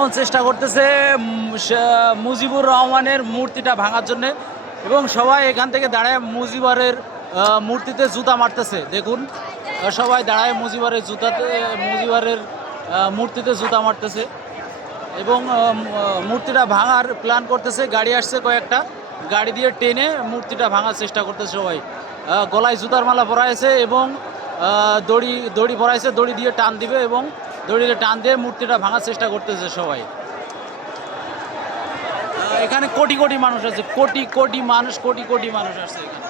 এখন চেষ্টা করতেছে মুজিবুর রহমানের মূর্তিটা ভাঙার জন্য, এবং সবাই এখান থেকে দাঁড়ায় মুজিবরের মূর্তিতে জুতা মারতেছে। দেখুন সবাই দাঁড়ায় মুজিবরের মূর্তিতে জুতা মারতেছে, এবং মূর্তিটা ভাঙার প্ল্যান করতেছে। গাড়ি আসছে কয়েকটা, গাড়ি দিয়ে টেনে মূর্তিটা ভাঙার চেষ্টা করতেছে সবাই। গলায় জুতার মালা পরাইছে এবং দড়ি পরাইছে, দড়ি দিয়ে টান দিবে এবং দড়ি দিয়ে টান দিয়ে মূর্তিটা ভাঙার চেষ্টা করতেছে সবাই। এখানে কোটি কোটি মানুষ আছে, কোটি কোটি মানুষ আসছে এখানে।